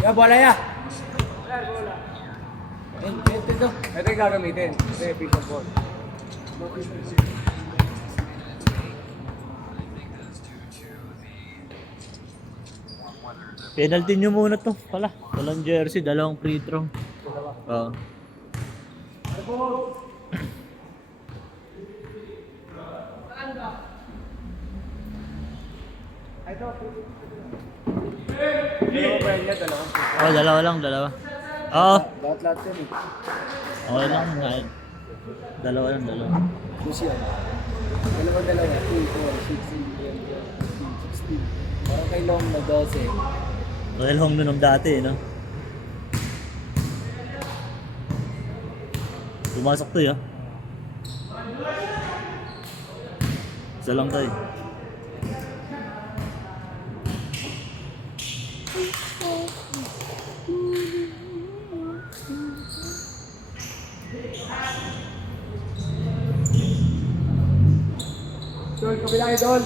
Ya, bola ya. Ito. Ito yung gagamitin. Ito yung piece of ball. Penalty nyo muna to pala. Walang jersey, dalawang free throw. Oo. Dalawa ba yan niya? Dalawa. Oh, dalawa lang, dalawa. Oo. Lahat yan eh. Okay lang. Dalawa lang, dalawa. Push yan. Dalawa. 2, 4, 6, 7, 8, 16. Parang kay Long na 12. Dahil home nun nung dati, no? Pumasok to, ya. Isa lang tayo. Idol, kabila idol.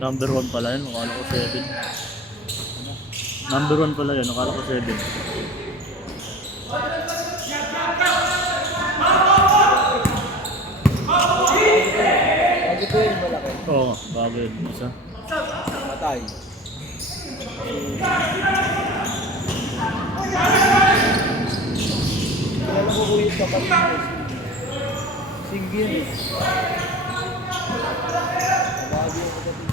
Number 1 pala yun, nakala ko 7. Number 1 pala yun, nakala ko 7. Lagi ko yun malaki. Oo, bago yun. Isa. Matay. Kaya lang kukulit ka pa rin. Singgin eh. Bago yung katating.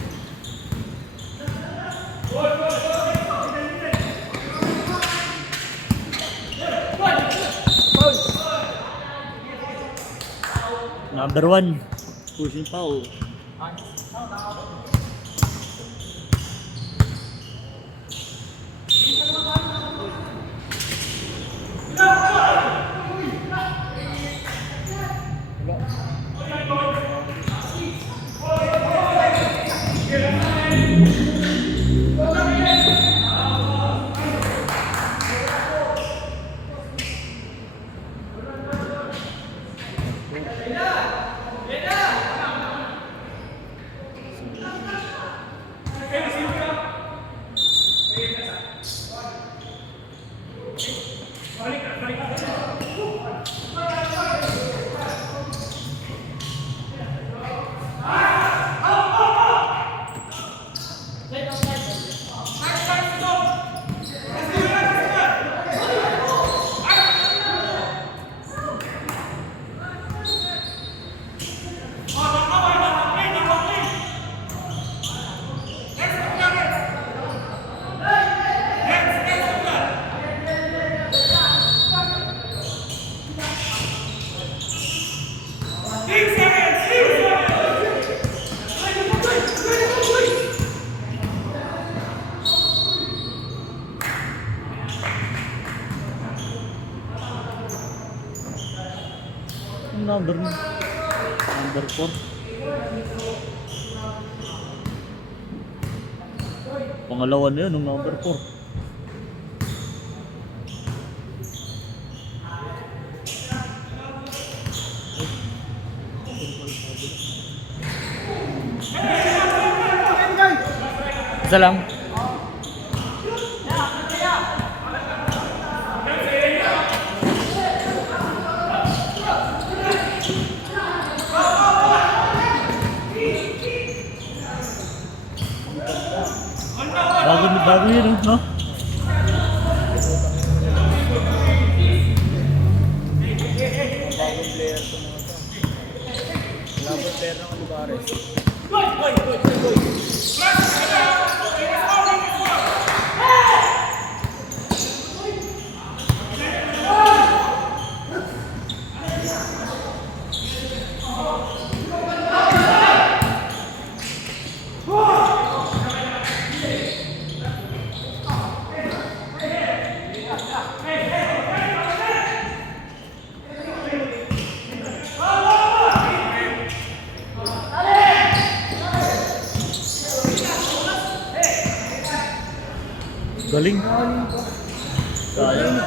Number 1. Pushing foul. Number 4. Pangalawa na yun, nung number 4. Isa lang. Bago yun, no? Bagong player ito mga to. Labot player ng Olivares. Galing. Galing pa. Sayang.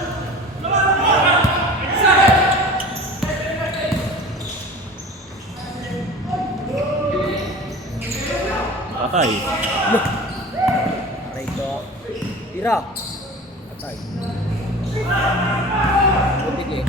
Patay. Aray ko. Tira. Patay. Butik eh.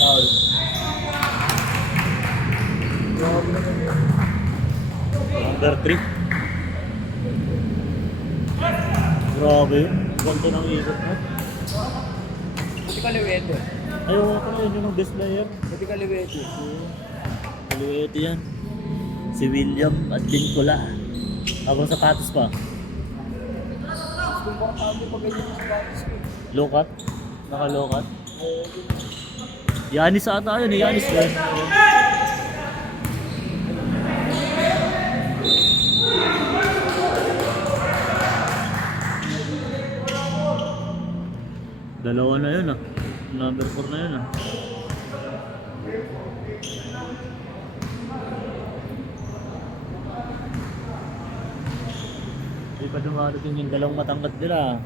Foul. Grabe naman yun. Number 3. Grabe yun. Ganto ng ikot mo. Buti kaliwete. Ayaw ko na yun yung best player. Buti kaliwete. Kaliwete yan. Si William at Vincula. Habang sapatos pa. Kung komportable pa ganyan yung sapatos ko. Lokat. Naka-lokat. Yanis ata yun eh. Yanis ba yun? Dalawa na yun ah. Number 4 na yun ah. Hindi pa dumarating yung dalawang matangkat nila.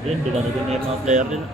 Yun, di ba naging yung mga player nila?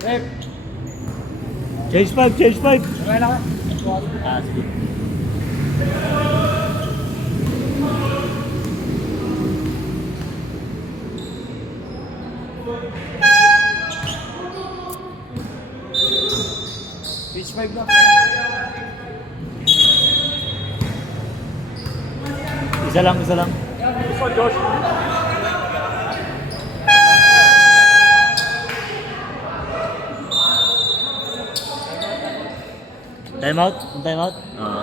Rep. Change 5, change 5! Okay na ka. Ah, sige. Pitch 5 na. Isa lang, isa lang. Time out? Time out? Oo.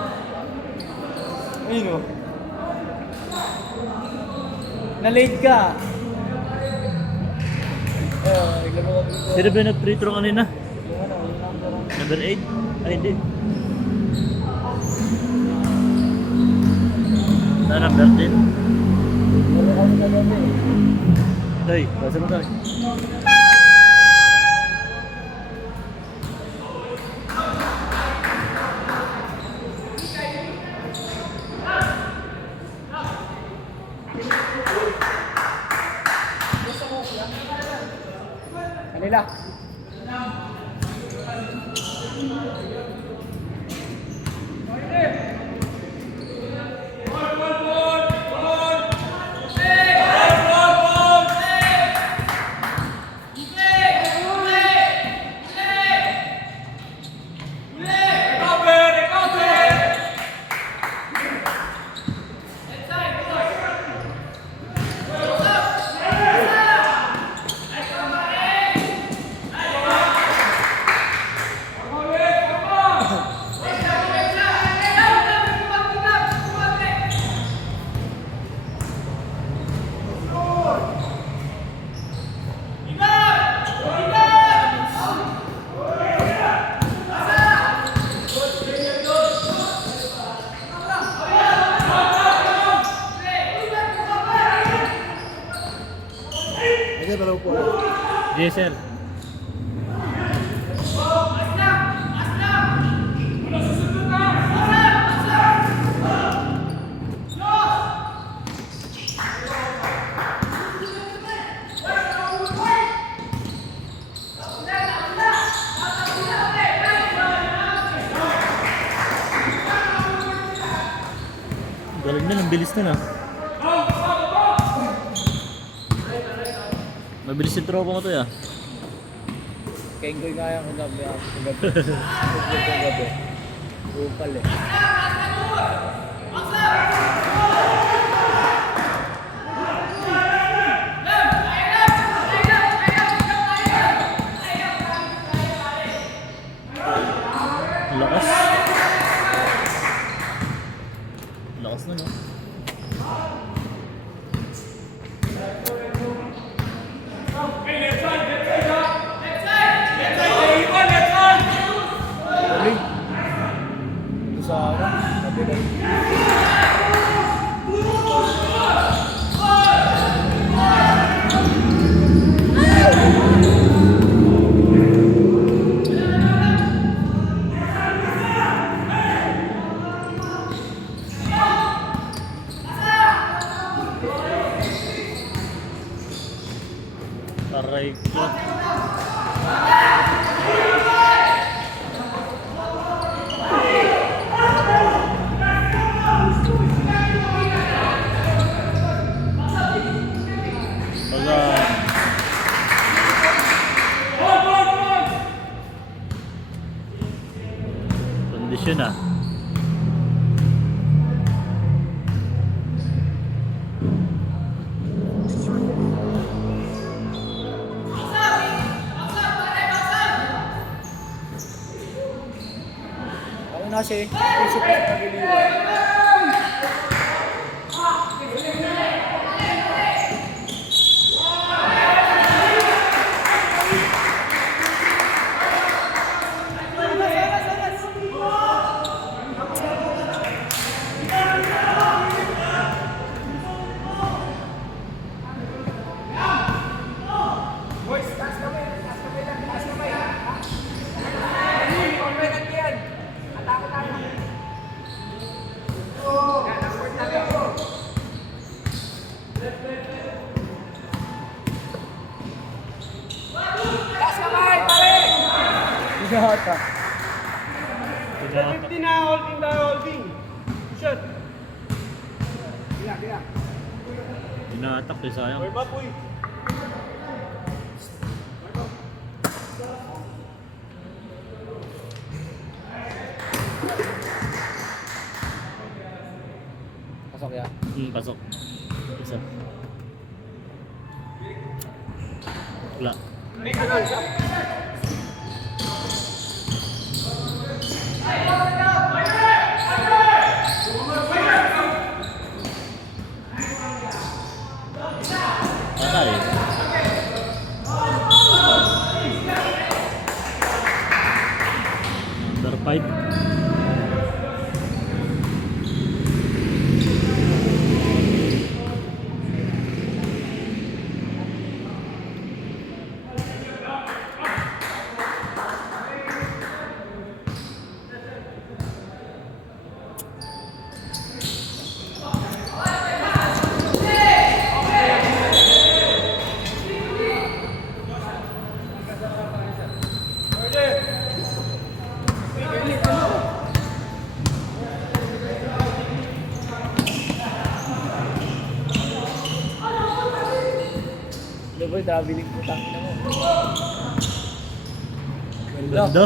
Ayun o. Na-late ka. Naglaro ka dito. Sino ba yung nag-free throw kanina? Yung ano, yung number one. Number 8? Ay, hindi. Na number 10? Wala kami na gabi. Tay, basa mo tayo. Kanila. raw po. Yes, sir. Galing na, ang bilis na. Mabilis yung tropa mo to ya. Kengkoy nga yan kagabi. Kagabi. Upal eh. Lakas. Lakas na, no? Galing. Ito sa akin. Sabi lang. Aray ko. Baga. Kondisyon ah. Ako na siya eh. Isip ko sa pagiliwan. Hata. Tinatak. Holding. Shot. Tinatak eh, sayang. Warm up, uy. Pasok yan. Pasok. Isa. Wala. Patay. Under 5. Double traveling po tangin na mo. Ganda. Ganda.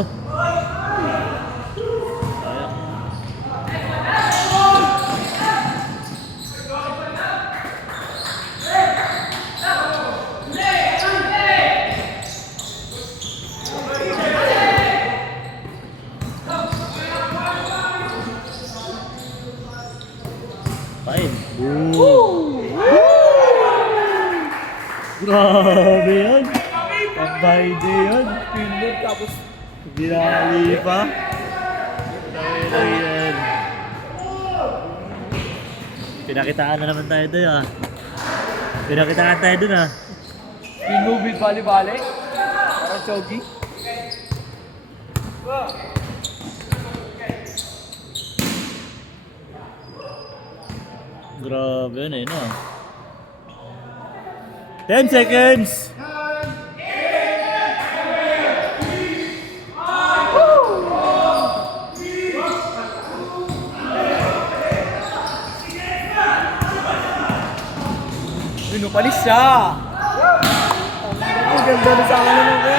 Fine. Boom. Grabe yan. Pag-Friday yan. Pinload tapos Binali pa. Grabe lang yan. Pinakitaan na naman tayo doon ah. Pinakitaan tayo doon ah. Spin move with bali-bali. Parang chogi. Grabe yun eh, no? 10 seconds! Pinupalis siya! Ang ganda na sa akin naman ko.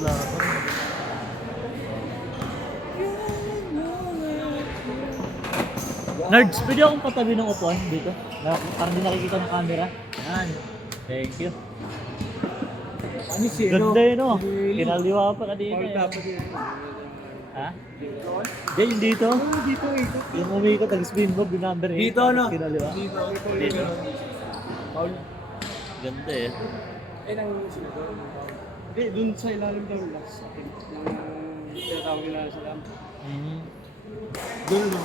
Wala pa. Nerds, pwede akong patabi ng upuan dito? Parang di nakikita ng camera. Yan. Thank you. Ano siya, no? Ganda yun, no? Kinaliwa pa kanina. Paul eh. dapat yun. Ha? Diyan, dito. Dito, ito. Yung umikot, nag-spin move, yung number 8. Dito, no? Kinaliwa. Dito. Dito. Paul. Ganda eh. Eh, nangungusin sila doon. Hindi, dun sa ilalim daw last. Yung tinatawag nila sila. Doon, no?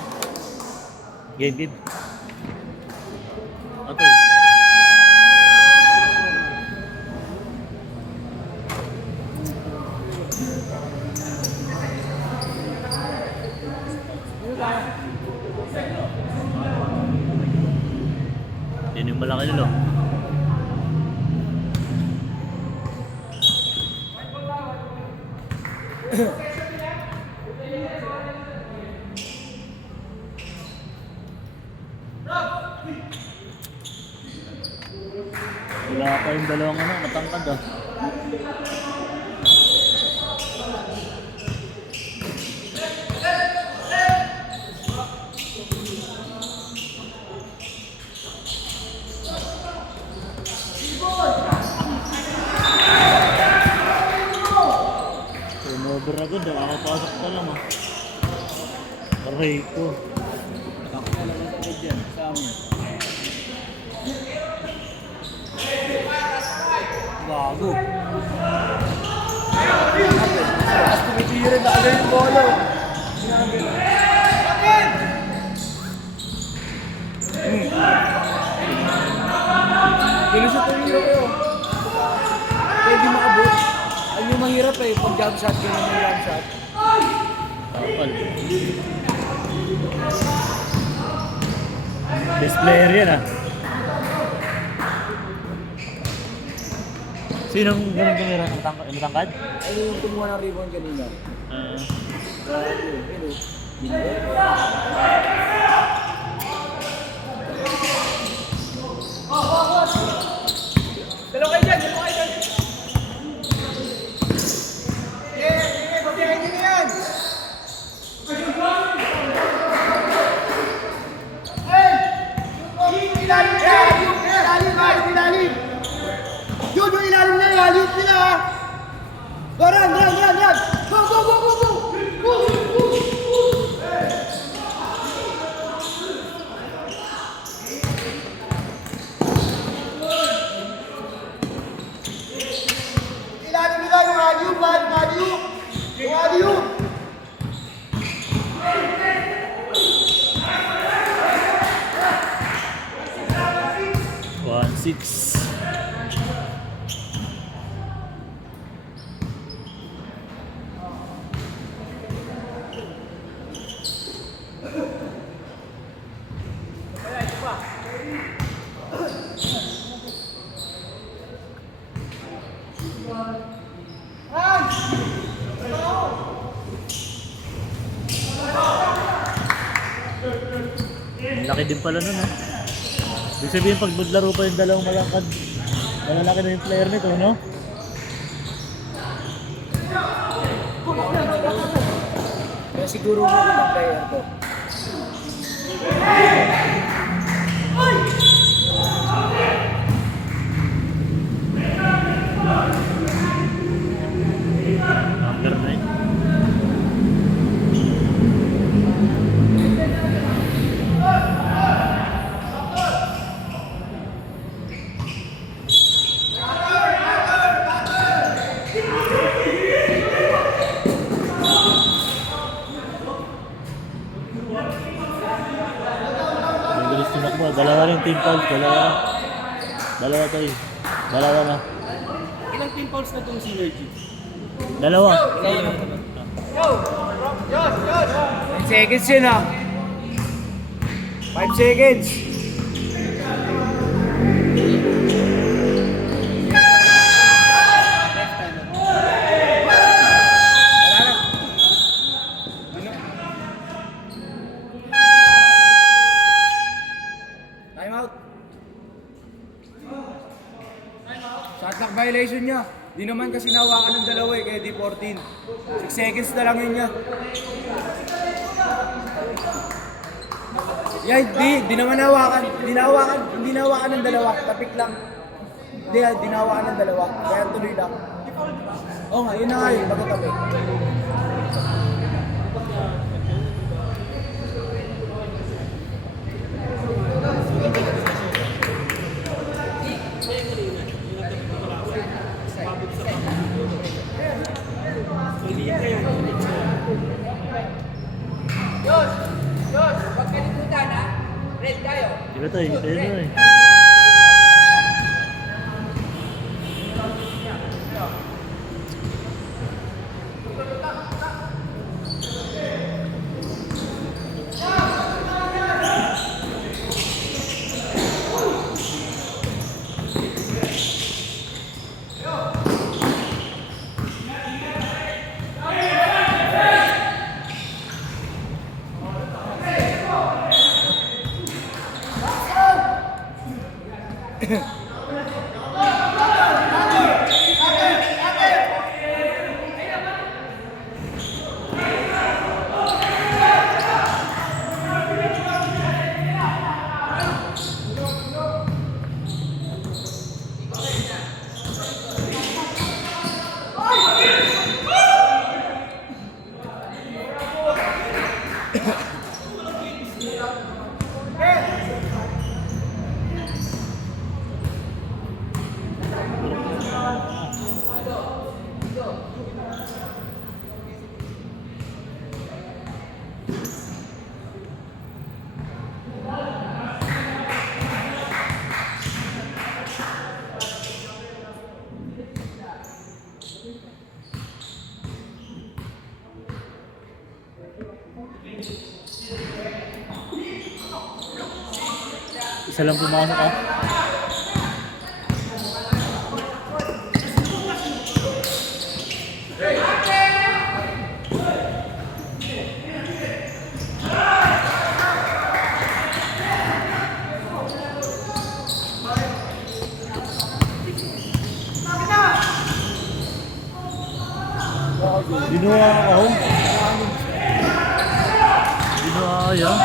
Game. Ato. Yan yung malaki nilo. Wala pa yung dalawang matangkad ah. Turnover agad ah, nakapasok pa lang ah. Aray ko. Nakakalaman ka dyan sa amin. Gago. Tapos tumitirin na agad yung bola. Kino siya tumiro ko. Pwede makabot. Ayun yung mahirap eh. Pag jump shot, ganun yung jump shot. Kapal. Best player yan ah. Sinong ganun tumira? Ang matangkad? Ayun yung kumuha ng ribbon kanina. Grabe. Pero, dalawa kayo dyan! Dalawa kayo dyan! Yeah! Pabiyahin nyo na yan! Ilalim na! Ilalim! Yun yung ilalim na! Ilalim nila! Go, run! Go! Ilalim nila yung alley-oop! Yung alley-oop! 1-6. Laki din pala nun ah. Ibig sabihin pag maglaro pa yung dalawang malangkad, malalaki na yung player nito, no? Kaya siguro mo yung player ko. mo, dalawa rin team fouls, dalawa. Dalawa to eh. Dalawa na. Ilang team fouls na itong synergy? Dalawa. 5 seconds yun ah. 5 seconds. Time out. Shot clock violation niya. Di naman kasi nawakan ng dalawa eh, kaya di 14. 6 seconds na lang yun niya. Yeah, di naman nawakan. Hindi nawakan ng dalawa. Tapik lang. Di nawakan ng dalawa. Kaya tuloy lang. Oo nga, yun na nga yun. Pagkatabi. Huwag kalimutan ha. Red tayo. Iba to eh. Iba to eh. Isa lang pumasok ah. Binuha ako. Binuha ako yan.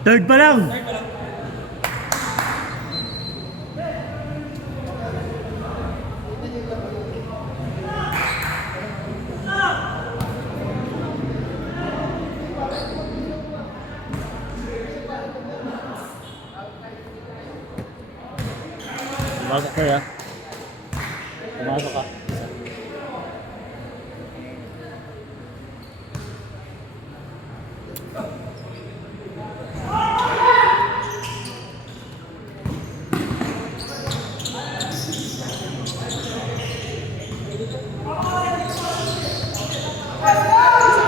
Third pa lang! Pumasok ka ya. Pumasok ka.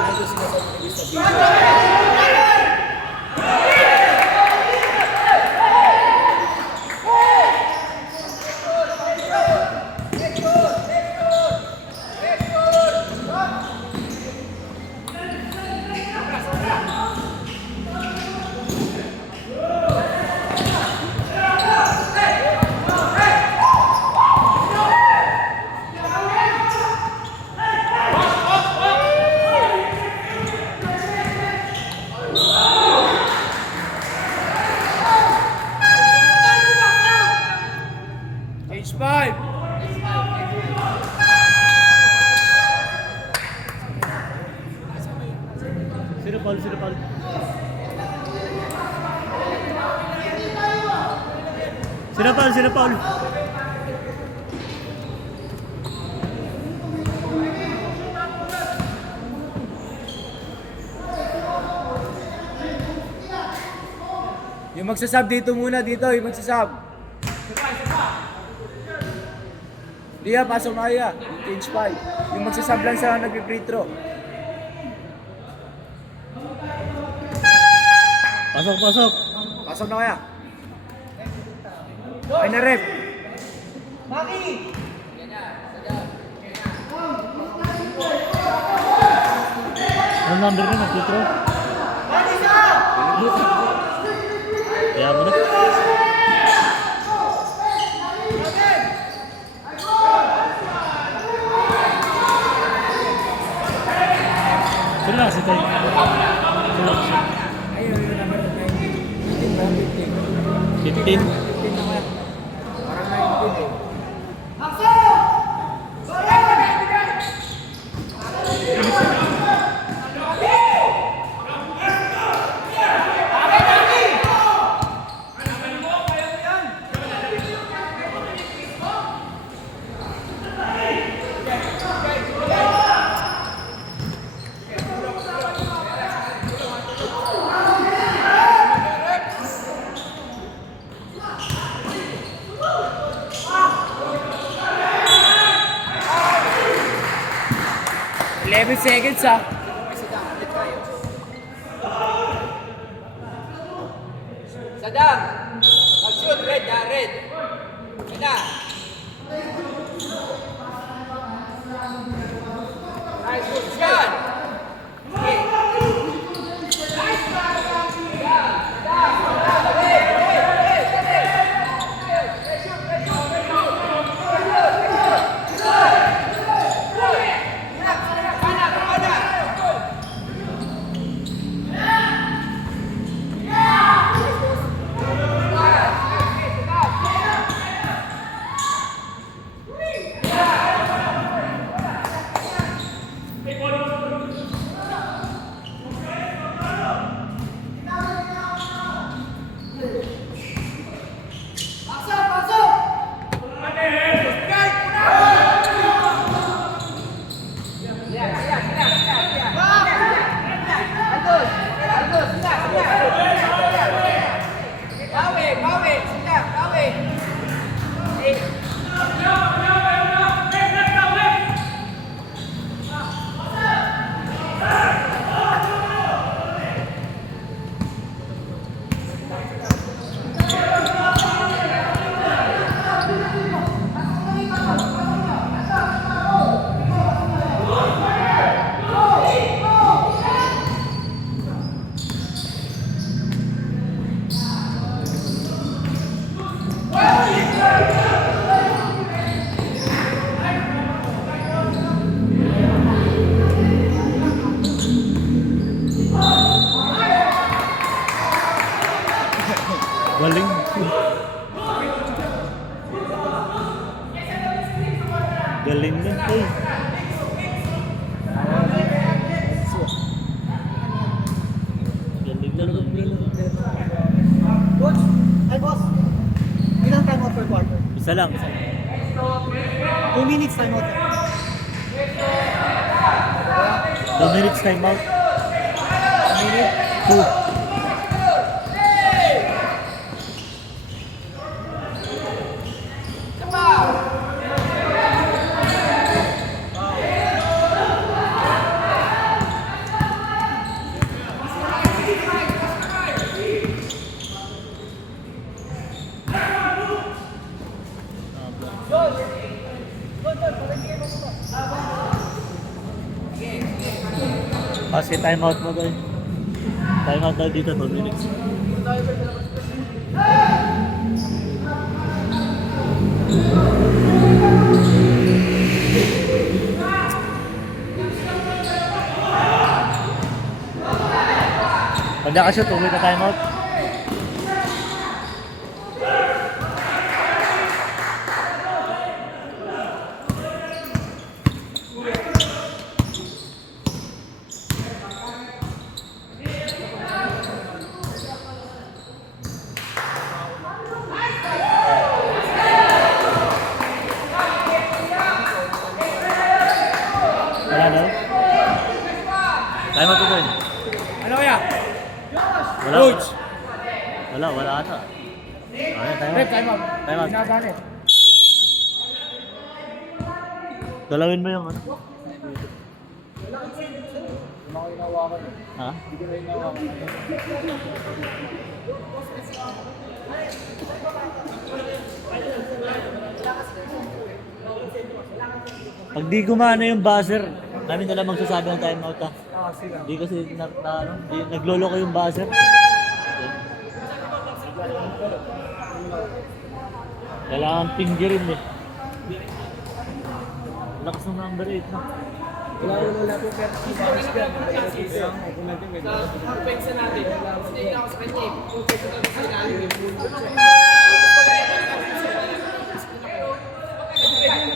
Ito sinasabi sa video. Sino Paul? Sino Paul? Yung magsasab dito muna, yung magsasab. Lia, pasok na kaya. Cage 5. Yung magsasab lang sa nag-free throw. Pasok. Pasok na kaya. Okay na, ref. Anong number na mag-throw? Kaya mo na. Sino na si Tay? Sino? Ayun, yung number 19. 15. 15? 15 na kaya. Parang 19 eh. Seconds ah. Sadam! Mag-shoot, red ha, red. Kaya. Nice shoot, shot! Okay. Bawi, siap, bawi. Galing. Galing na. Hey. Galing na. Coach, ay boss. Ilang time out per quarter? Isa lang. 2 minutes time out. 2 minutes time out. 1 minute. 2. Kasi time out mo guys. Time out daw dito 2 minutes. Pag nakashoot, uwi na time out. Time out to doon. Ano kaya? Wala. Coach! Wala ata. Ayun, time Rep, out. time out. Time out. Pinasalit. Dalawin mo yung ano. Hindi ko inawakan. Ha? Hindi ko na inawakan. Pag di gumana yung buzzer, namin na lang magsasabi ng timeout ha. Sila. Hindi kasi naglolo ko yung buzzer. Kailangan pinggirin eh. Lakas ng number 8 na. Wala po pero si Baris ka. Sa pensa natin. Hindi ako sa kanya eh. Kung pensa natin sa ilalim eh.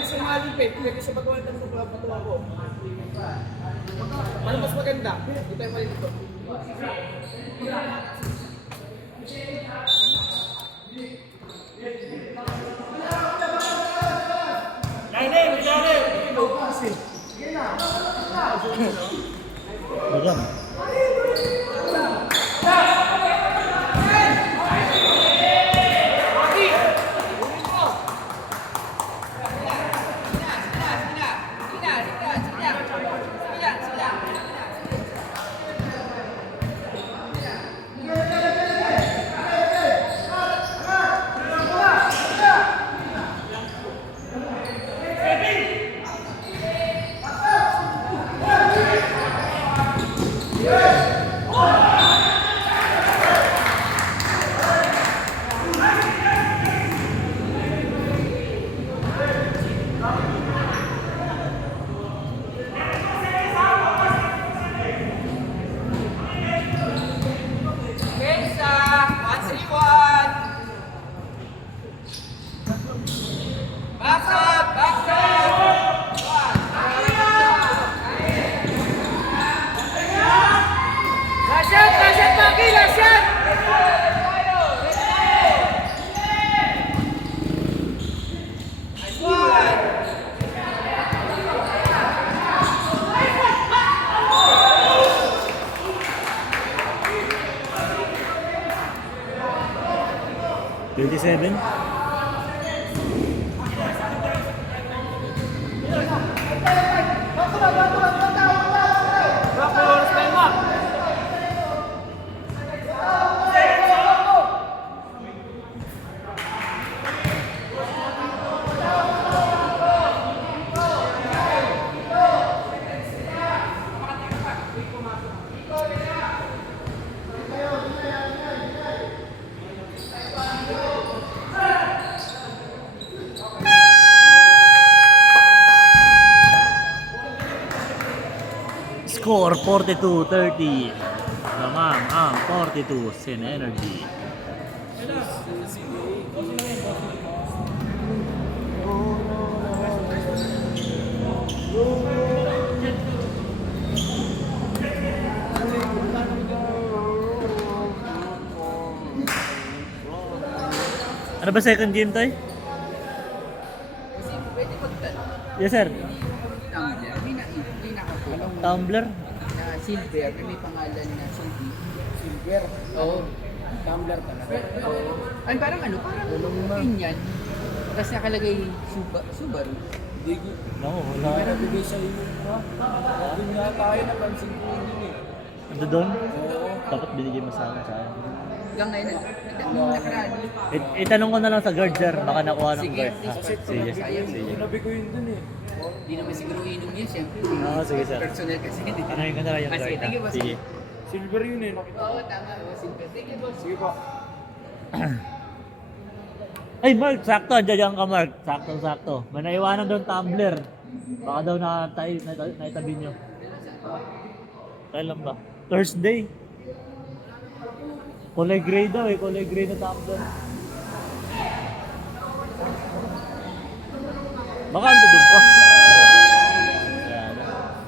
Sa malipit, pwede siya pagawa ng patuwa ko. Ano mas maganda? Hindi tayo malilito. Magam. Pensa! 1-3-1! Back up! Back up! Lashat, Maki! Lashat! Nice one! 27. Tapos, time up. Score 42-30. Lamang ang 42 Sin Energy. Ano ba second game tayo? Pwede magtanong. Yes sir. Hindi nakakuha. Tumbler? Na silver, may pangalan na silver. Silver. Oo. Tumbler talaga. Ay, parang ano, parang ganyan. Tapos nakalagay Subaru. Hindi ko. No, wala. Pero bigay sa iyo. Doon nga tayo napansin ko yun eh. Ando doon? Oo. Dapat binigay mo sa akin sayang. Hanggang ngayon, nung nakaraan. Itanong ko na lang sa guard sir, baka nakuha ng Sige, guard. Ha? Sige, sige. Sinabi ko yun dun eh. Hindi naman siguro inom yun, siyempre. Oo, sige, sir. Personal kasi. Anayin ko na lang yung Ah, guard. sige, thank you, ha? boss. Sige. Silver yun eh. Nakita. Oo, tama. Silver. Thank you, boss. Sige po. Ay Mark, sakto, dyan ka Mark. Sakto. May naiwanan doon tumbler. Baka daw naitabi nyo. Kailan ba? Thursday. Kulay gray daw eh, kulay gray na tumbler. Baka ando doon pa. Yan.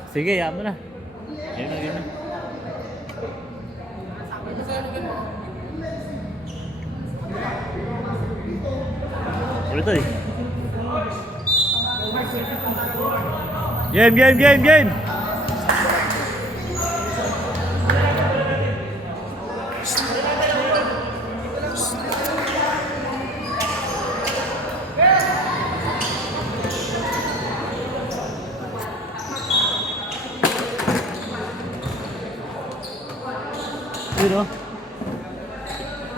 Sige, yan mo na. Yan na. Ito eh. Game! Yun o.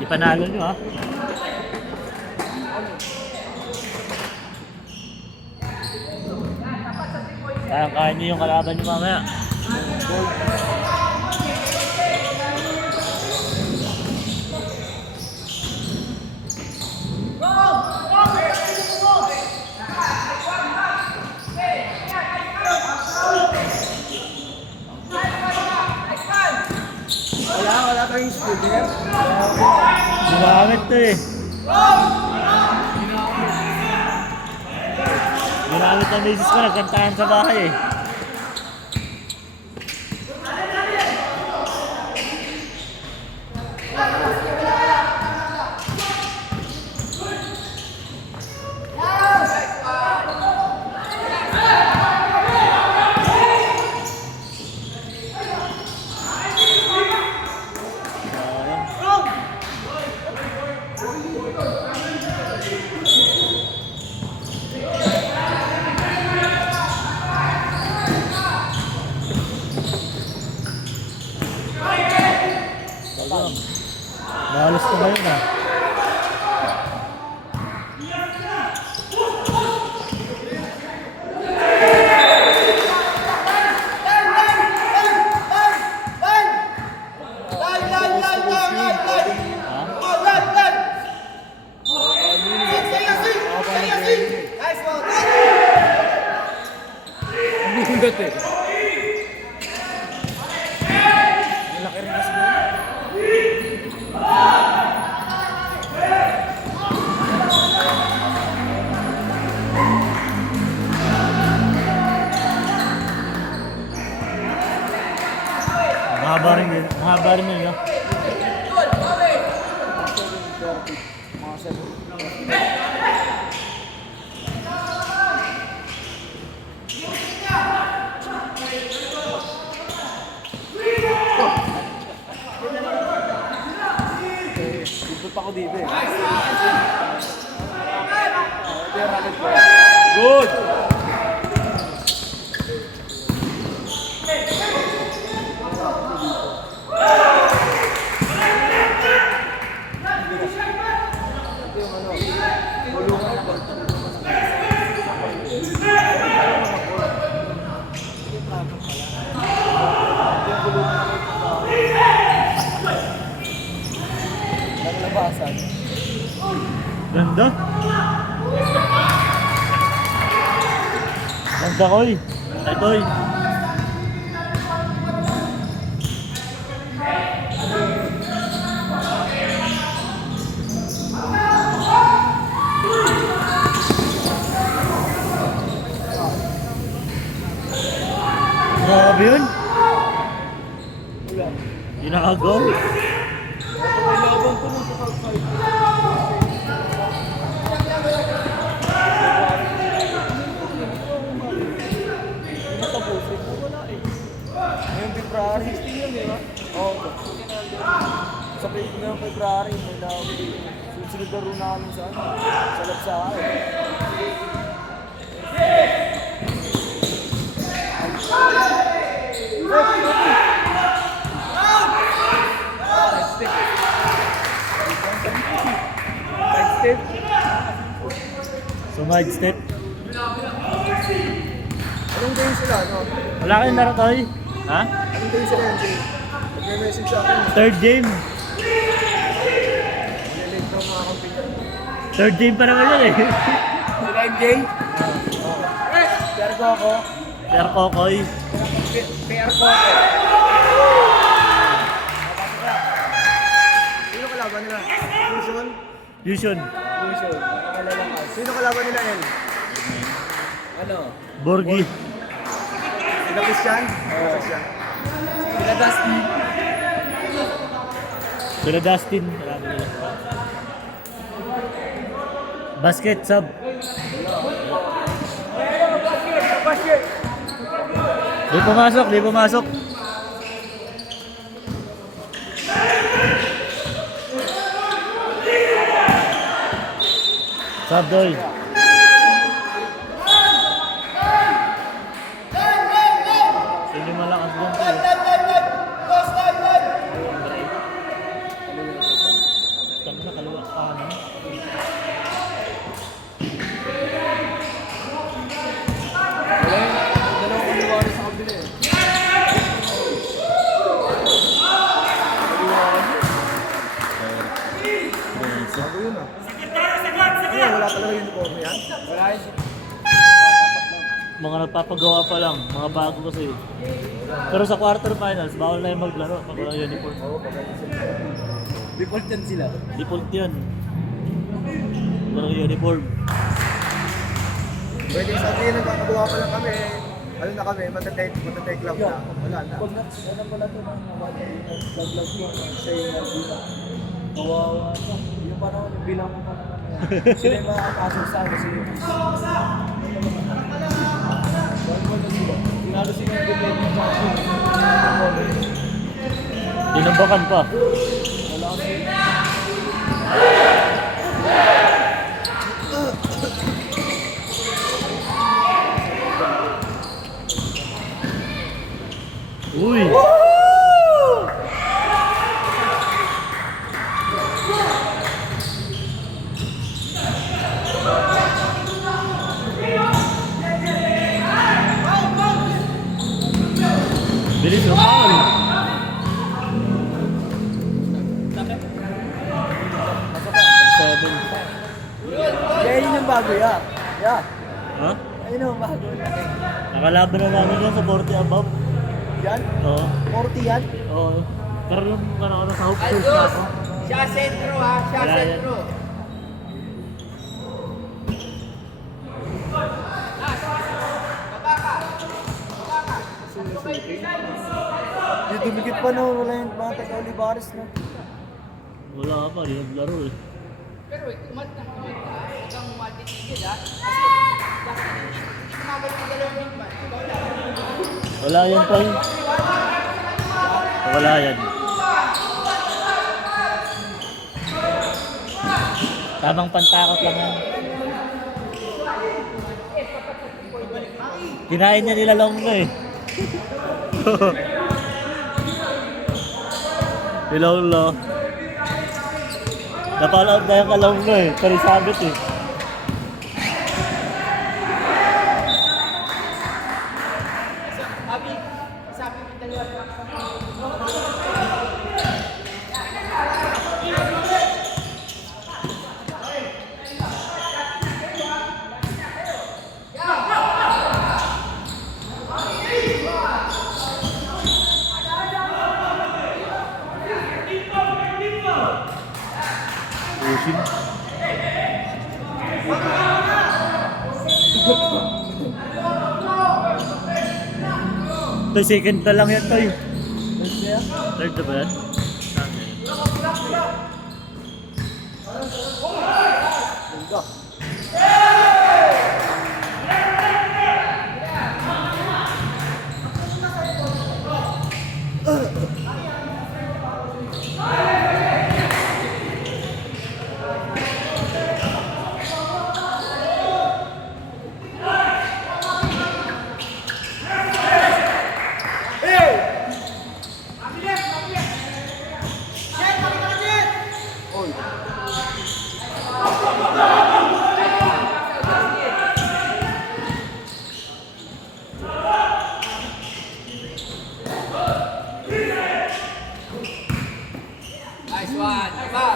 Di panalo nyo ha. Kaya nyo yung kalaban nyo mamaya. Wala tayong scooter. Ginamit to eh. Ginamit ng misis ko, nagkantahan sa bahay eh. Nahalos ko ngayon ah. Ang bigat eh. Malaki rin kasi doon. Mahaba rin yun, no? Mga 7. Dito pa ako dito eh. Good! Naglabasan. Ganda. Ganda ko eh. Ito eh. Grabe yun. Ginagaw. Ngayong February. 16 yun, di ba? Oo. Sa February, may susunod na rin namin sa ano, sa Lapsaan. Sumide step. Anong game sila, no? Wala kayong laro toy? Ha? Anong game sila yung game? Nag-message sa akin. Third game. Nililate ng mga kampiyan. Third game pa naman yun eh. Sila yung game? Pero ko ako. Sir Kokoy. PR ko ako. Sino kalaban nila? Fusion? Fusion. Fusion. Nakalala ka. Sino kalaban nila, El? Ano? Borgi. Sila Christian? Oo. Christian. Sila Dusty. Sila Dustin. Marami nila. Basket sub. Di pumasok, di pumasok. Sub doy. Sino malakas doon? nagpapagawa pa lang, mga bago kasi. Pero sa quarterfinals, bawal na yung maglaro pag walang uniform. Default yan sila. Default yan. Walang uniform. Pwede sabihin nagkakagawa pa lang kami. Ano na kami, matatake club na. Wala na. Pag ano pala ito ng vlog ko, siya yung nabila. Kawawa ka. Yung parang bilang mo pa naman. Sila yung makakasok sa akin. Sila yung one na sila. Tinalo sila yung good level sa akin. Dinambakan pa. Wala kasi. Uy! Bilis ng foul. Seven. Yeah, yun yung bago, yeah. Yeah. Ha? Ayun yung bago. Nakalaban na namin yan sa 40 above. Yan? Oo. 40 yan? Oo. Pero nung ano, sa hoop Ay, first na Diyos! ako. Siya sentro ha, siya Wala yan. sentro. Hindi dumikit pa no, wala yung mga taga-Olivares no. Wala ka pa, di naglaro eh. Pero wait, umat na. Huwag kang matitigil ha. Kasi bakit hindi kumabal yung dalawang big man? Wala yan pa yun. Wala yan. Tamang pantakot lang yan. Kinain niya nila Longga eh. Nilonglo. Napalood na yung kalongga eh. Pero sabit eh. Abi, sabi mo dalawa. Pushing. Ito, second na lang yan tayo. Third na ba yan? Nice one. Ba.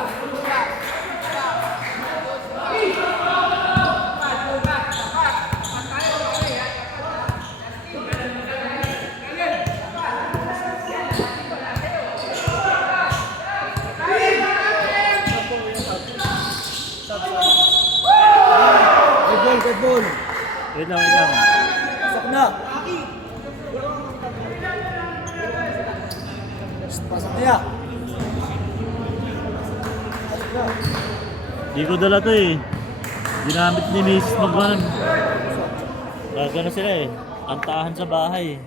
Good ball. Wait lang, wait lang. Pasok na. Pasok na yan. Pasok na. Di ko dala to eh. Ginamit ni Mrs. Magwan. Gagano sila eh. Antahan sa bahay.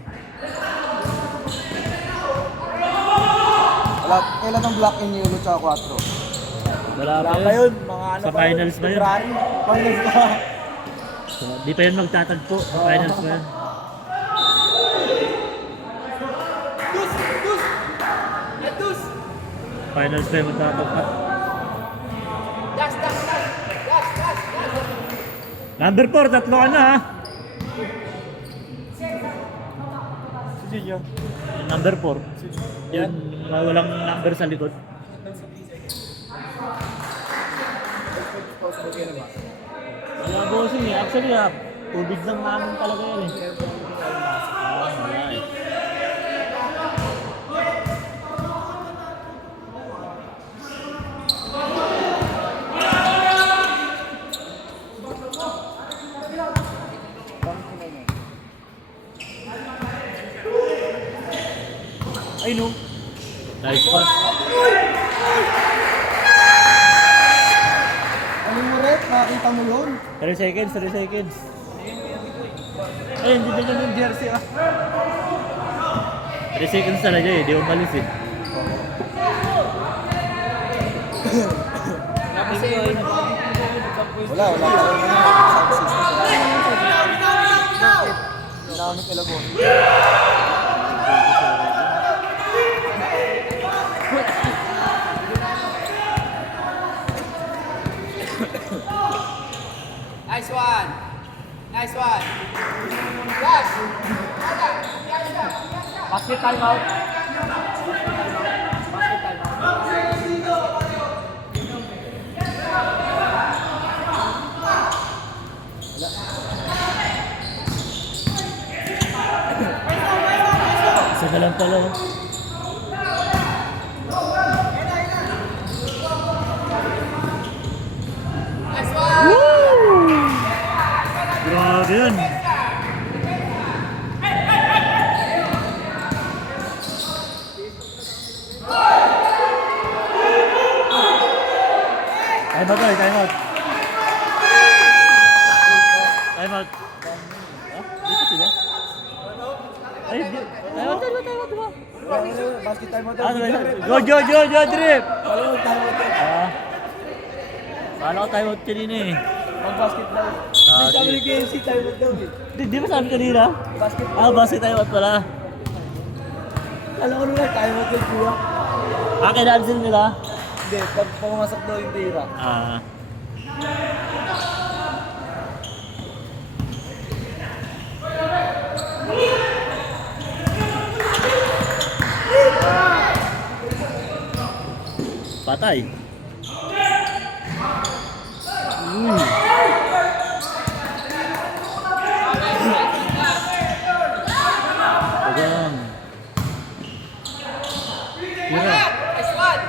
Kailan ang black in yellow tsaka 4? Wala Wala pa pa yun. yun. Mga ano Sa pa finals ba yun? February. Finals pa. Di pa yun magtatagpo. Sa finals pa yun. Finals pa yun magtatagpo. Last. Number 4, tatlo ka na ha. Si Gio. Number 4. Yun, walang number sa likod. Wala bossing eh. Actually Tubig lang namin talaga yan eh. Wala eh. Ay no. Nice pass. Ano mo rin? Nakakita mo yun? 3 seconds, 3 seconds. Ay, hindi na yun yung jersey ah. 3 seconds talaga eh, di umalis eh. Wala pa rin sound system. Kailangan ng ilago. Nice one. Nice one. Yes. Basket time out. Basket time out. Isa na lang pala oh. Nice one. Grabe yun. Time out, time out. Time out. Ah, dito sila. Ay, time out, diba? Basket time mo daw. Ah, go, drip! Alam mo, time mo daw. Ah. Kala ko time out kanina eh. Mag-basket daw. Ah, Sabi ni KFC, time mo daw eh. Di ba sabi kanina? Basket. Ah, basket time out pala. Alam ko naman, time mo daw kuya. Ah, kinancel nila? Hindi, pag pumasok daw yung tira. Ah. Patay. Uy. Tagang. Tira. Nice one.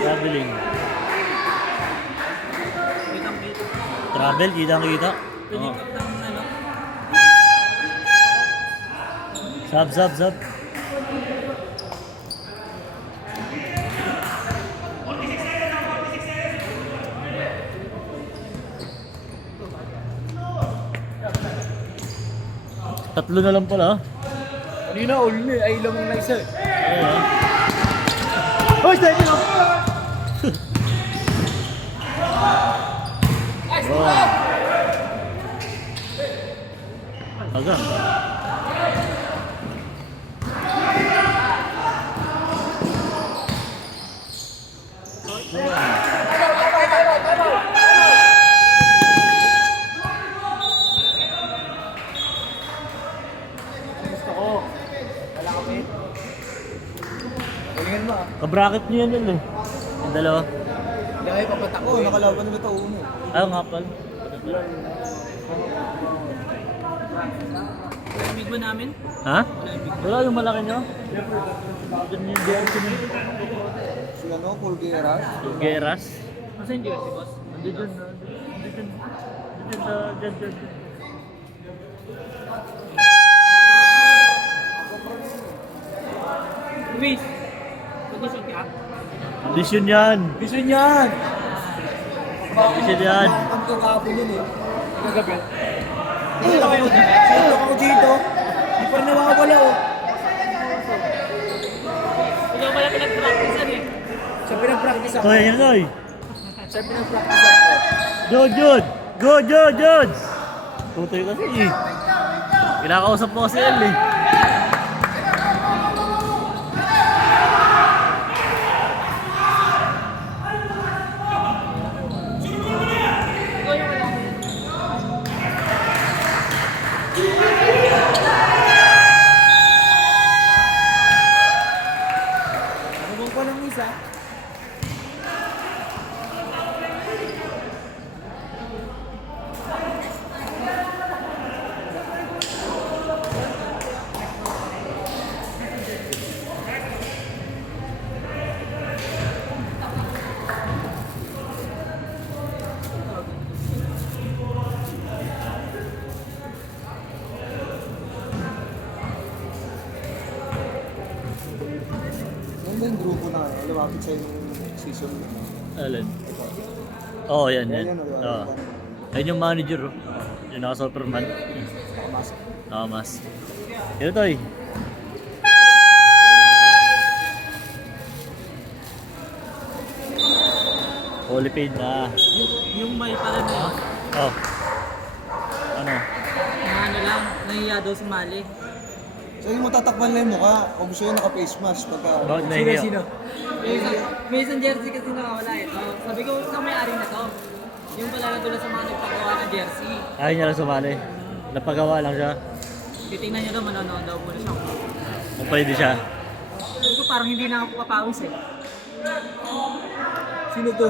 Traveling. Travel, kitang-kita. Oo. Sab. Tatlo na lang pala. Kanina, all na eh. Ay, ilang na isa eh. Ayun. Hoy, steady na! Nice Wow. one. Agang. Gusto ko. Wala kami. Galingan mo ah. Kabracket niyo yan eh. Yung dalawa. Hindi kayo papatak ko. Nakalaban na ito uno. Ayaw nga pala. Big mo namin? Ha? Wala yung malaki nyo? Diyan yung jersey nyo. Si ano, Pulgueras. Yung Geras. Masa yung jersey, boss? Nandun dyan. Dyan. Luis, mag-isip ka? Vision yan. Vision yan! Vision yan. Ang kakapon yun eh. Kagabi. Dito kayo. Dito ako dito. Di pa rin nawawala oh. Ikaw pala pinag-practicean eh. Sa pinag-practice ako. So yan Noy. Sa pinag-practice ako. Go, Jod! Tutoy kasi eh. Kinakausap mo kasi yan eh. grupo na lumapit sa yung season. Alin? Oo, yan, yan. Yan, yan, Oo. Ayun yung manager, oh. Yung naka-Superman. Nakamas. Nakamas. Ito, Toy. Holy paid na. Yung may pala niya, Oh. Ano? na ano lang, nahiya daw sumali. So yung matatakpan lang yung mukha, kung gusto yun naka-face mask pagka... Bakit Sino, nahihiya? sino? May isang jersey kasi nakawala eh. So, sabi ko, saan may-ari na to? Yung pala na sa mga nagpagawa ng jersey. Ayaw niya lang sumali. Napagawa lang siya. Titingnan niya daw, manonood daw muna siya. Kung pwede siya. Sabi ko, parang hindi na ako papawis eh. Sino to?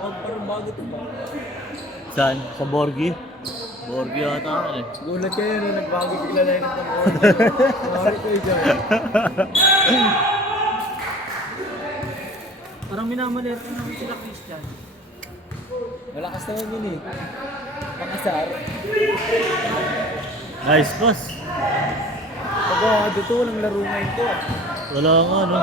Oh, parang bago to ba? Saan? Sa Borgi? Borgi yata ako eh. Gulat kayo nung nagbago bigla na yun ng pangalan. Sorry kayo dyan. Parang minamalit na sila Christian. Malakas naman yun eh. Pakasar. Nice boss. Pag dito, walang laro ngayon to. Wala nga no.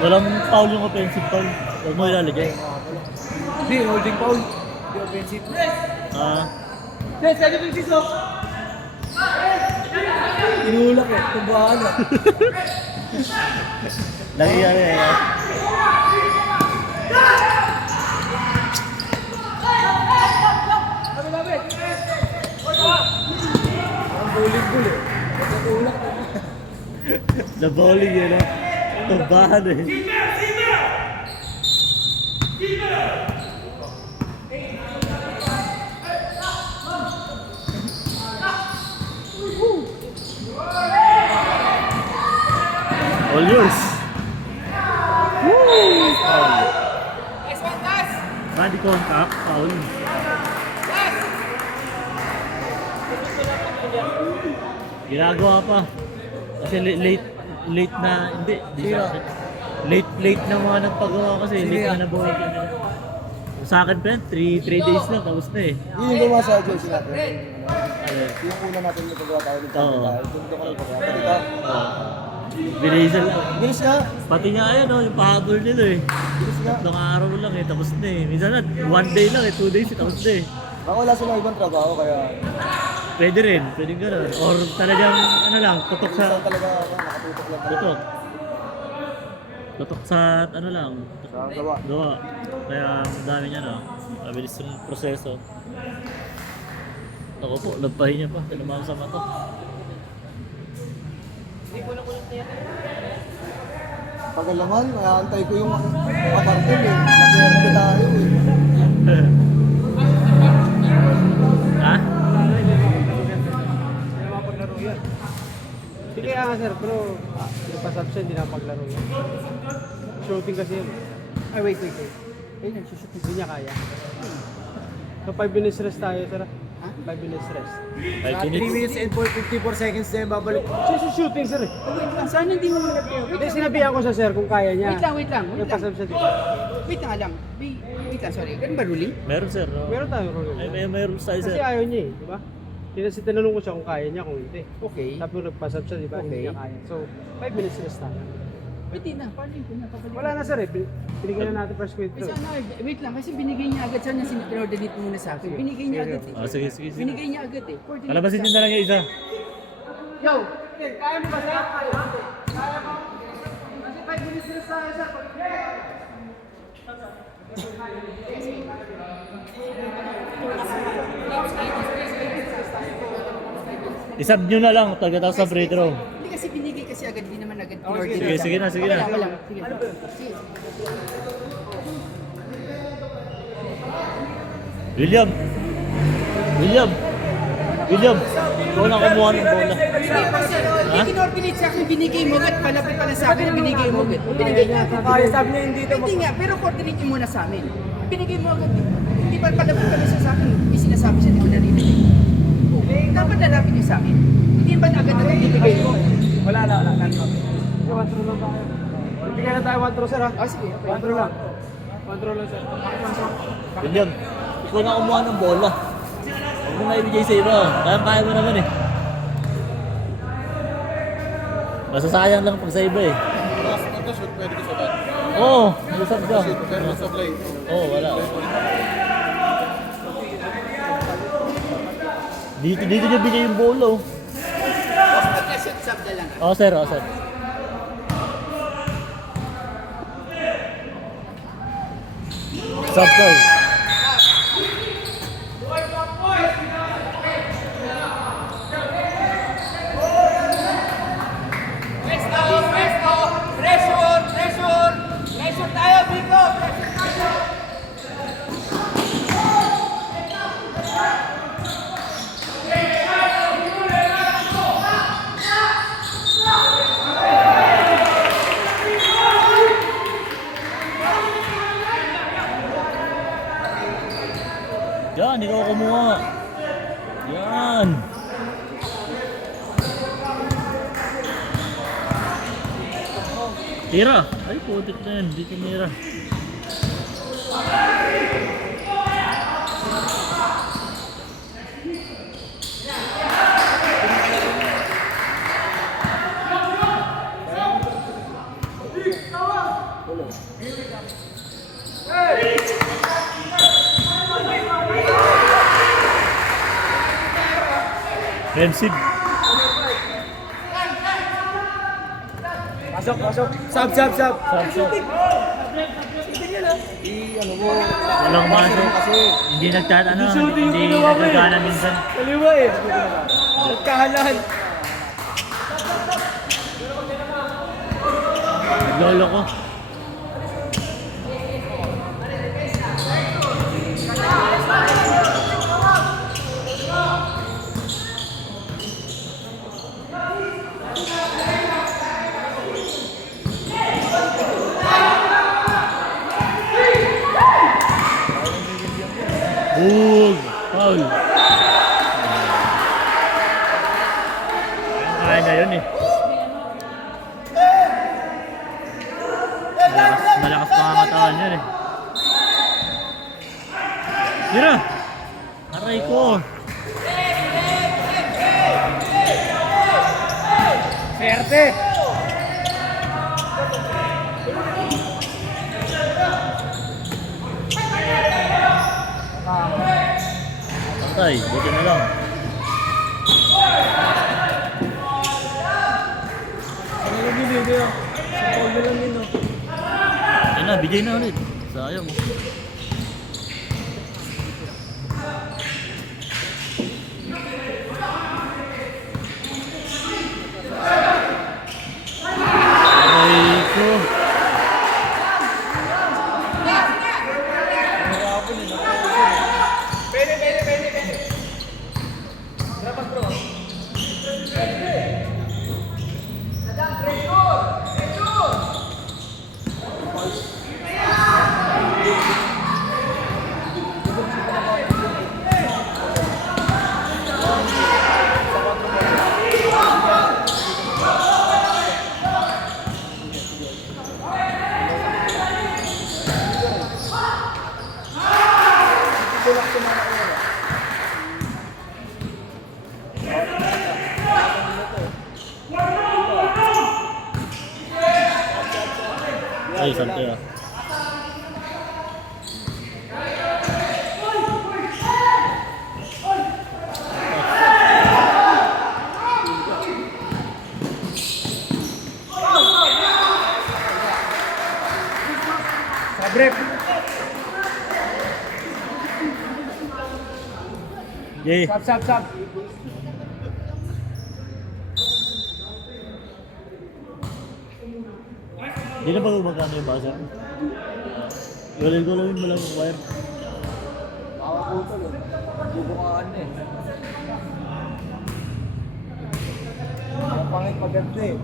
Walang foul yung offensive foul. Huwag mo ilalagay. Hindi, holding foul. Hindi offensive. Ah, Inulak eh. Tumbahan ah. lagi yan eh. Parang bowling ball eh. Nagkatulak eh. The bowling yun ah. Tumbahan eh. All yours. Woo! Foul. Body contact, foul. Ginagawa pa. Kasi late na, hindi. Late na mga nagpagawa kasi. Sino Late yan? na nabuhay ka na. Sa akin pa yan, 3 days lang, tapos na eh. Yun yung gawa sa jersey natin. Ano, Yung una natin yung paggawa tayo ng Oo. champion tayo. Doon ko nagpagawa. Diba? Binaysan lang. Bilis nga. Pati nga ayun, yung pahabol nila eh. Bilis nga. Tatlong araw lang eh, tapos na eh. Minsan na, 1 day lang eh, 2 days eh, tapos na eh. Baka wala silang ibang trabaho kaya Pwede rin, pwede gano'n. Or talagang, ano lang, tutok sa... minsan talaga nakatutok lang tayo Tutok. Tutok sa, ano lang, sa gawa. gawa. Kaya ang dami niya na. Mabilis yung proseso. Ako po, lampahin niya pa. Tinamahan sa mata. Pag alaman, naantay ko yung apartment eh. Nag-iarap tayo eh. Ha? Hindi na mapaglaro yan. Hindi kaya nga sir, pero napasap siya, hindi na mapaglaro yan. Shooting kasi yun. Ay, wait. Ayun, nagsushoot. Hindi niya kaya. So 5 minutes rest tayo, sir. 5 minutes rest. 5 3 minutes. minutes and 54 seconds na yung babalik. Shooting, sir. Saan hindi mo nag-play? Hindi, sinabihan ko sa sir kung kaya niya. Wait lang. Napasap siya dito. Wait lang. Wait lang, sorry. Ganun ba ruling? Meron sir. No? Meron tayo role. Meron tayo Kasi sir. ayaw niya eh, di ba? Tinanong ko siya kung kaya niya, kung hindi. Okay. Sabi ko nagpasap siya, di ba? Hindi Okay. niya kaya. So, 5 minutes rest tayo. Pwede na, paano yun? Napabalik. Wala na sir eh. Binigyan na natin first quid Kasi through. ano, wait lang, kasi binigay niya agad siya na sinipinoordinate muna sa akin. Binigay niya agad eh. Oh, sige. Binigay niya agad eh. Coordinate Palabasin sa niyo na lang yung isa. Yo! Kaya mo ba sir? Kaya mo? Kasi 5 minutes rest tayo sir. Isab nyo na lang, pagkatapos sa free throw. Hindi kasi binigay kasi agad, hindi naman agad Sige na. Okay lang. Sige. William! William, ikaw na kumuha ng bola. Hindi pa sir, hindi kinorpinate sa akin, binigay mo agad, palapit pala sa akin, binigay mo agad. Binigay niya agad. Kaya sabi niya hindi ito. Hindi nga, pero coordinate niyo muna sa amin. Binigay mo agad. Hindi pa palapit pala sa akin, may sinasabi siya, di ko narinig. Dapat lalapit niyo sa amin. Hindi ba agad na binibigay mo? Wala. Bigyan na tayo 1-throw, sir, ha? Ah, sige. 1-throw lang. 1-throw lang, sir. William, ikaw na kumuha ng bola. Huwag mo na ibigay sa iba. Kaya mo naman eh. Masasayang lang pag sa iba eh. Pagka-shoot, pwede ko sabat. Oo, nasasab ka. Shoot, pero sa play. Oo, wala. Dito niya bigay yung bola oh. Pagka-shoot sub na lang. Oo sir, oo sir. Sub sir. Pressure tayo, Biko! Pressure tayo! Yan, ikaw kumuha. Yan. Tira. Ay, putik na yan. Di tinira. Defensive. Pasok. Sub. Sub, sub. Walang masok. Hindi hindi nagkagana minsan. Kaliwa eh. Nagkahalan. Naglolo ko. Foul. Kaya na yun eh. Malakas pangangatawan yun eh. Tira! Aray ko! Swerte. Patay, buti na lang. Ano lang binigay ah? Sa Paul na lang yun ah. Ayun na, bigay na ulit. Sayang mo. Aray ko. Ay, salte ah. Sabrep. Yay. Sub. Hindi na ba magkano yung buzzer? Galawin mo lang yung wire. Ako po ito. Bubukaan eh. pangit maganda eh.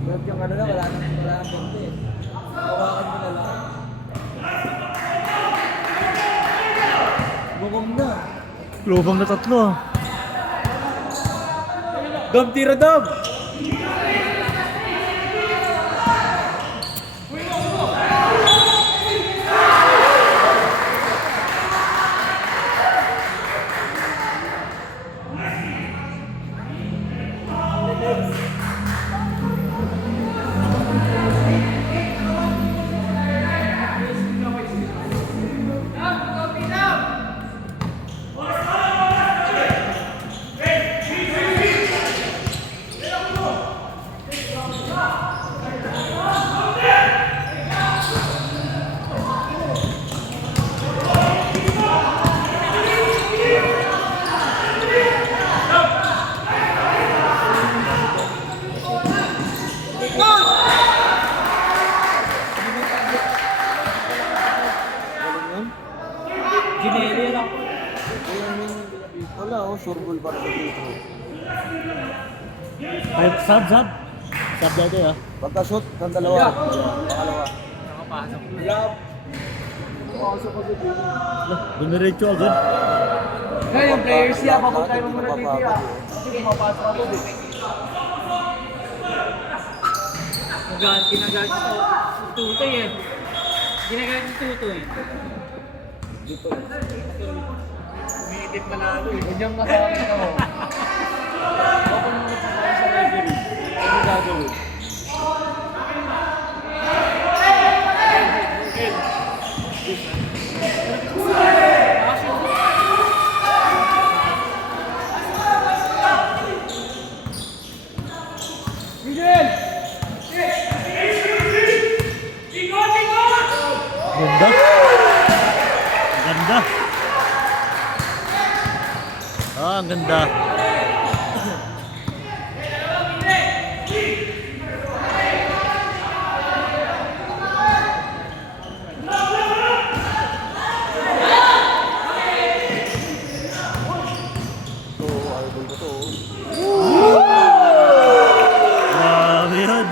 But yung ano na, wala nang ganda eh. Hawakan mo na lang. Bukong na. Lubang na tatlo ah. Dom, tiro Dom! Wala, oh, surbol para sa dito. Ay, sub. Sub dati ah. Pagka-shoot ng dalawa. Pangalawa. Dumiretso agad. Ngayon, yung players niya, Lahat papunta hindi mo muna dito mapapagod ah. eh. Sige, mapasok ako din. Ginagamit ko tutoy eh. Ginagamit ko tutoy. Uminitip manalo eh. Ganyan ka sa akin ako. Ako nung nagsasabi sa referee. Ano gagawin? Ganda. Ganda. Ah, ang ganda. Ito, idol ko to. Grabe yun.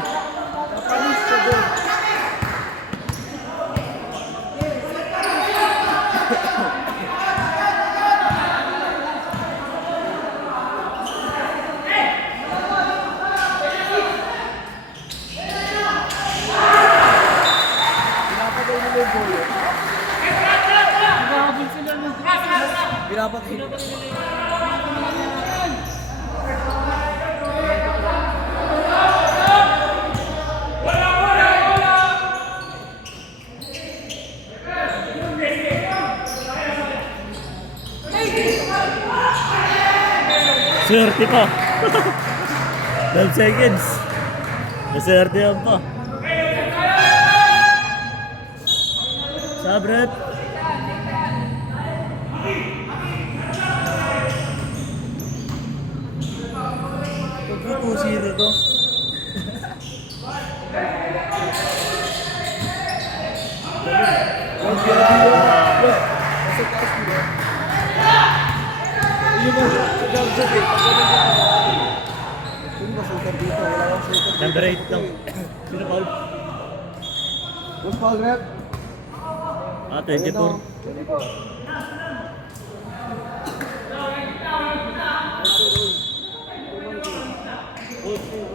Pinapatay nila yung goal eh. Pinapatay nila. Swerte pa. 12 seconds. Maswerte yan pa. Sabret. Pag 2-0 to. Sino ba shooter dito? Wala akong shooter dito. Number 8 lang. Sino Paul? Boss Paul Rep. Ah, 24.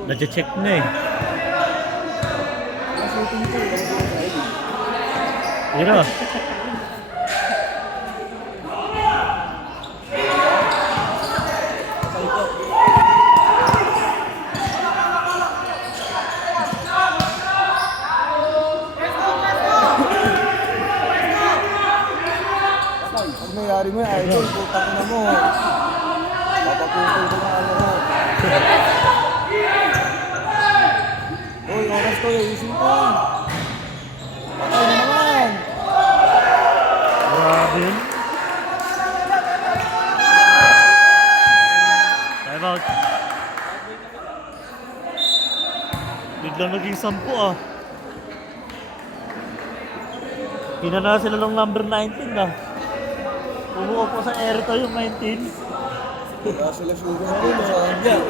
Nadya-check na eh. Yun o. Pag mayari mo yung idol, putang na mo. Papaputol ko na ano mo. Uy, oras to, ayusin ko. Patay na naman. Grabe yun. Time out. Biglang naging 10 ah. Pinana sila ng number 19 ah. Umuo po sa air to yung 19. Wala sila sugar dito sa India.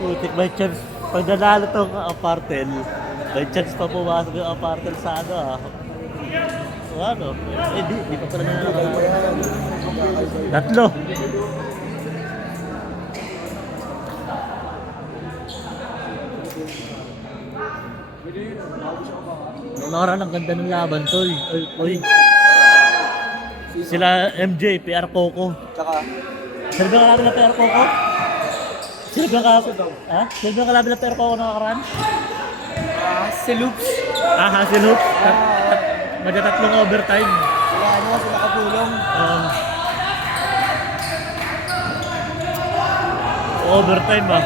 Putik, may chance. Pag nanalo tong apartel, may chance pa pumasok yung apartel sa ano ah. So ano? Eh di pa pala nanalo. Tatlo. Noong nakaraan ang ganda ng laban, tol. Oy. Sila MJ, PR Coco. Tsaka, Sino ba kalaban na PR Coco? Sino ba kalaban? Ha? Sino ba kalaban na PR Coco nakaraan? Si Loops. Si Luke. Magtatatlong overtime. sila ano, sila kapulong. Overtime ba?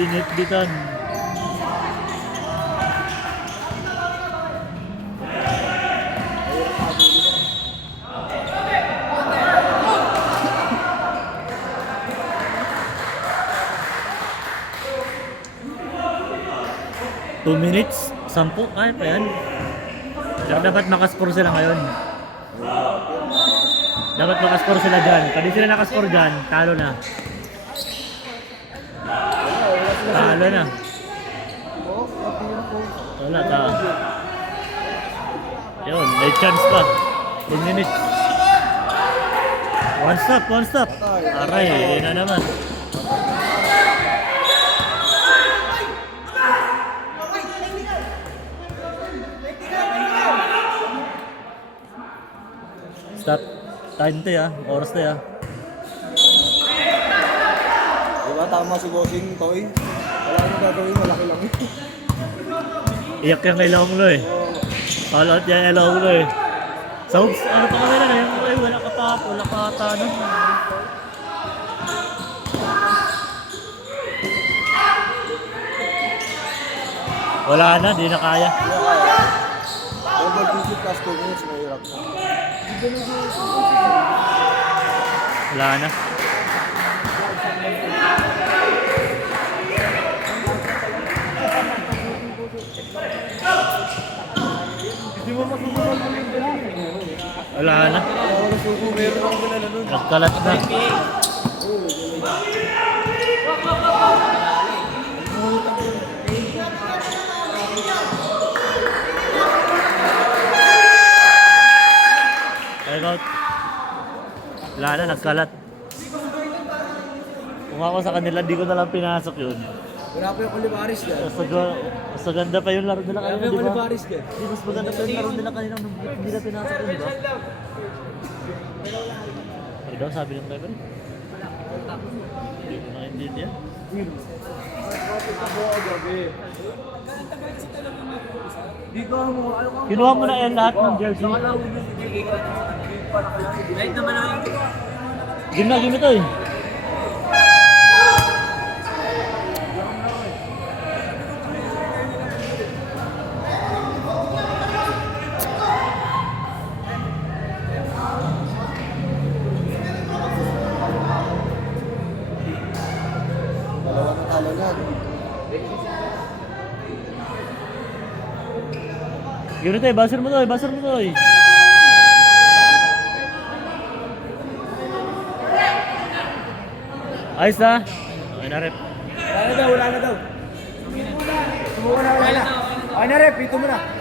Binit-bitan. Two minutes? 10? Kaya pa yan. Pero dapat makascore sila ngayon. Dapat makascore sila dyan. Pag di sila nakascore dyan, talo na. Talo na. Wala ka. Yun, may chance pa. 10 minutes. One stop. Aray, yun na naman. Stop. Time to ya. Oras to ya. Diba, tama si Bossing Toy. Wala nang gagawin, malaki lang. Iyak yung ilong lo eh. All out yan ilong lo eh. So, ano pa kami na yung ay, wala ka pa, wala ka ata, ano. Wala na, di na kaya. Double digit plus 2 minutes, mahirap na. Wala na. Wala na. Wala suko, meron ako na nun. Nagkalat na. Time out. Wala na, nagkalat. Kung ako sa kanila, di ko na lang pinasok yun. Wala pa yung Olivares dyan. Mas maganda pa yung laro nila Wala kanina, pa yung di ba? Olivares dyan. Di, mas maganda pa yung laro nila kanina nung hindi na pinasok yun, di ba? Ano daw sabi ng referee? Hindi ko naintindihan. Dito mo, ano ka? Kinuha mo na yan lahat ng jersey. Right naman ang Game to eh. Dalawa na talo na. Game to eh, buzzer mo to eh. Ayos na. Okay na rep. Wala na daw. Sumuko na, wala na. Okay na rep, ito mo na.